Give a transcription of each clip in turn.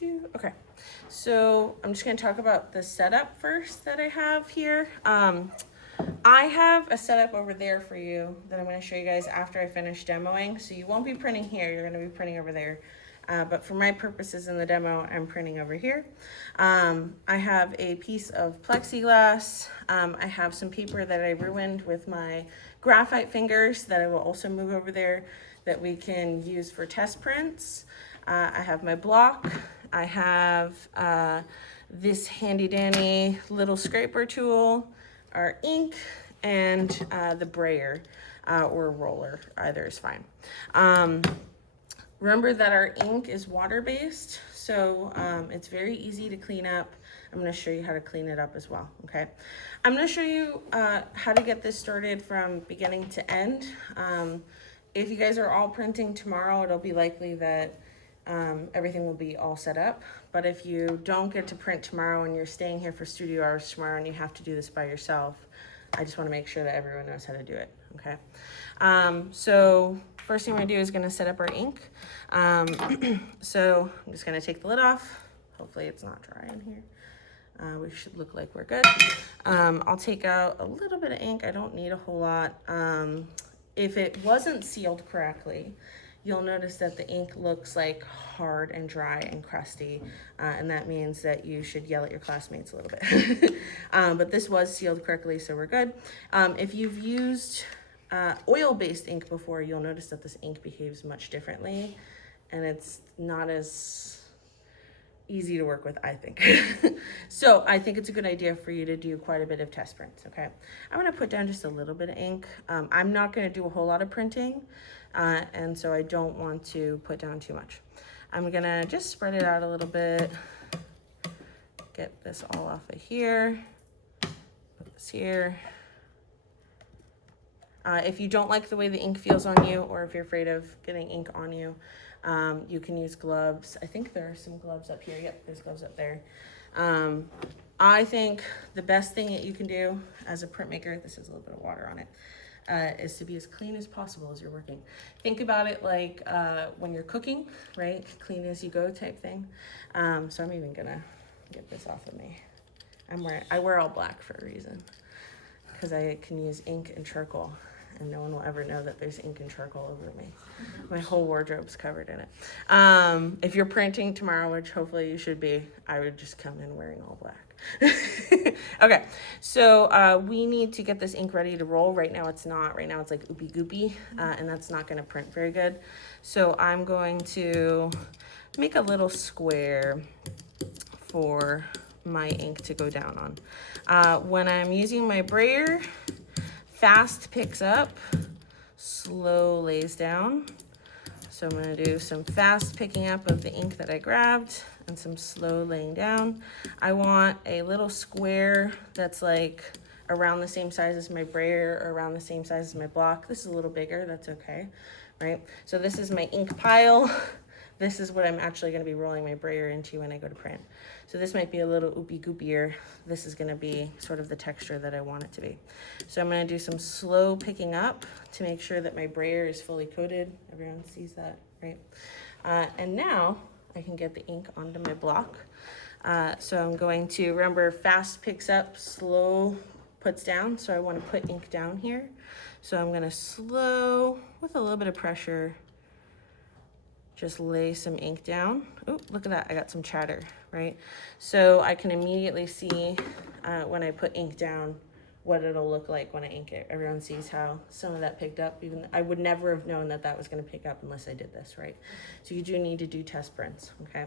Okay, so I'm just gonna talk about the setup first that I have here. I have a setup over there for you that I'm gonna show you guys after I finish demoing. So you won't be printing here, you're gonna be printing over there. But for my purposes in the demo, I'm printing over here. I have a piece of plexiglass. I have some paper that I ruined with my graphite fingers that I will also move over there that we can use for test prints. I have my block. I have this handy dandy little scraper tool, our ink, and the brayer or roller, either is fine. Remember that our ink is water-based, so it's very easy to clean up. I'm gonna show you how to clean it up as well, okay? I'm gonna show you how to get this started from beginning to end. If you guys are all printing tomorrow, it'll be likely that everything will be all set up. But if you don't get to print tomorrow and you're staying here for studio hours tomorrow and you have to do this by yourself, I just wanna make sure that everyone knows how to do it, okay? So first thing we're gonna do is gonna set up our ink. So I'm just gonna take the lid off. Hopefully it's not dry in here. We should look like we're good. I'll take out a little bit of ink. I don't need a whole lot. If it wasn't sealed correctly, you'll notice that the ink looks like hard and dry and crusty, and that means that you should yell at your classmates a little bit. But this was sealed correctly, so we're good. If you've used oil-based ink before, you'll notice that this ink behaves much differently, and it's not as easy to work with, I think. So I think it's a good idea for you to do quite a bit of test prints, okay? I'm gonna put down just a little bit of ink. I'm not gonna do a whole lot of printing, and so I don't want to put down too much. I'm gonna just spread it out a little bit, get this all off of here, put this here. If you don't like the way the ink feels on you, or if you're afraid of getting ink on you, you can use gloves. I think there are some gloves up here. Yep, there's gloves up there. I think the best thing that you can do as a printmaker, this has a little bit of water on it, is to be as clean as possible as you're working. Think about it like when you're cooking, right? Clean as you go type thing. So I'm even gonna get this off of me. I wear all black for a reason, because I can use ink and charcoal, and no one will ever know that there's ink and charcoal over me. My whole wardrobe's covered in it. If you're printing tomorrow, which hopefully you should be, I would just come in wearing all black. Okay, so we need to get this ink ready to roll. Right now it's not. Right now it's like oopy goopy, and that's not gonna print very good. So I'm going to make a little square for my ink to go down on. When I'm using my brayer, fast picks up, slow lays down. So I'm gonna do some fast picking up of the ink that I grabbed and some slow laying down. I want a little square that's like around the same size as my brayer or around the same size as my block. This is a little bigger, that's okay, right? So this is my ink pile. This is what I'm actually gonna be rolling my brayer into when I go to print. So this might be a little oopy goopier. This is gonna be sort of the texture that I want it to be. So I'm gonna do some slow picking up to make sure that my brayer is fully coated. Everyone sees that, right? And now I can get the ink onto my block. So I'm going to, remember, fast picks up, slow puts down. So I wanna put ink down here. So I'm gonna slow, with a little bit of pressure, just lay some ink down. Oh, look at that, I got some chatter, right? So I can immediately see when I put ink down what it'll look like when I ink it. Everyone sees how some of that picked up. Even I would never have known that that was gonna pick up unless I did this, right? So you do need to do test prints, okay?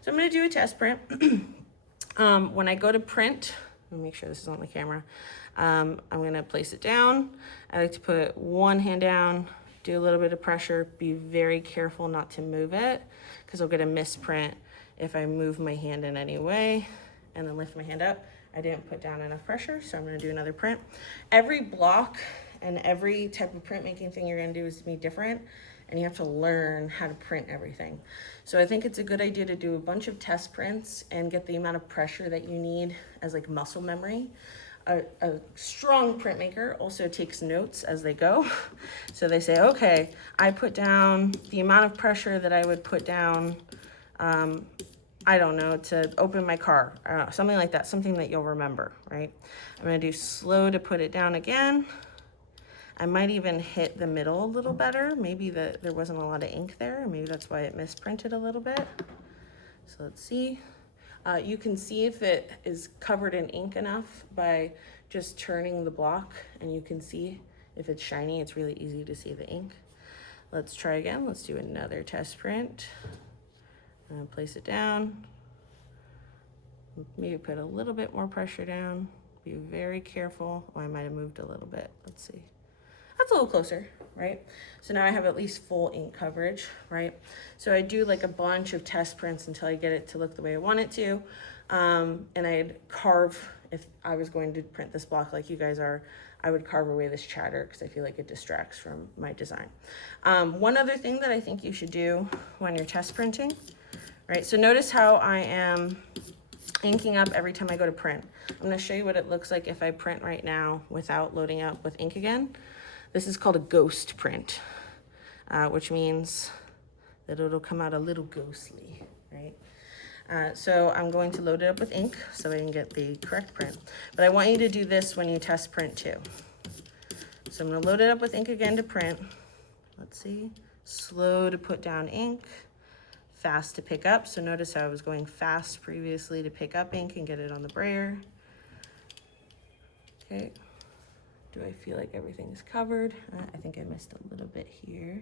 So I'm gonna do a test print. When I go to print, let me make sure this is on the camera. I'm gonna place it down. I like to put one hand down, do a little bit of pressure, be very careful not to move it, because I'll get a misprint if I move my hand in any way, and then lift my hand up. I didn't put down enough pressure, so I'm gonna do another print. Every block and every type of printmaking thing you're gonna do is to be different, and you have to learn how to print everything. So I think it's a good idea to do a bunch of test prints and get the amount of pressure that you need as like muscle memory. A strong printmaker also takes notes as they go. So they say, okay, I put down the amount of pressure that I would put down I don't know, to open my car, something like that, something that you'll remember, right? I'm gonna do slow to put it down again. I might even hit the middle a little better. Maybe there wasn't a lot of ink there. Maybe that's why it misprinted a little bit. So let's see. You can see if it is covered in ink enough by just turning the block, and you can see if it's shiny. It's really easy to see the ink. Let's try again. Let's do another test print. I'm gonna place it down. Maybe put a little bit more pressure down. Be very careful. Oh, I might have moved a little bit. Let's see. That's a little closer, right? So now I have at least full ink coverage, right? So I do like a bunch of test prints until I get it to look the way I want it to. And I'd carve, if I was going to print this block like you guys are, I would carve away this chatter because I feel like it distracts from my design. One other thing that I think you should do when you're test printing, right? So notice how I am inking up every time I go to print. I'm gonna show you what it looks like if I print right now without loading up with ink again. This is called a ghost print, which means that it'll come out a little ghostly, right? So I'm going to load it up with ink so I can get the correct print. But I want you to do this when you test print too. So I'm gonna load it up with ink again to print. Let's see, slow to put down ink, fast to pick up. So notice how I was going fast previously to pick up ink and get it on the brayer. Okay. Do I feel like everything's covered? I think I missed a little bit here.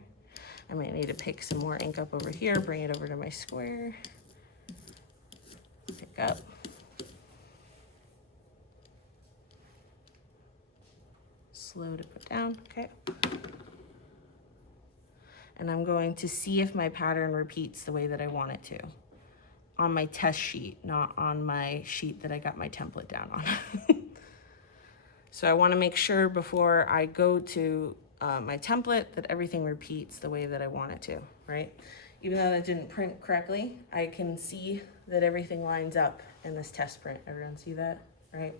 I might need to pick some more ink up over here, bring it over to my square. Pick up. Slow to put down, okay. And I'm going to see if my pattern repeats the way that I want it to on my test sheet, not on my sheet that I got my template down on. So I want to make sure before I go to my template that everything repeats the way that I want it to, right? Even though that didn't print correctly, I can see that everything lines up in this test print. Everyone see that, right?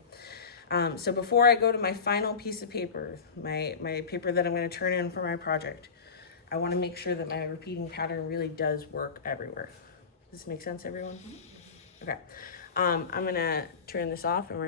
So before I go to my final piece of paper, my paper that I'm going to turn in for my project, I want to make sure that my repeating pattern really does work everywhere. Does this make sense, everyone? Okay. I'm going to turn this off and we're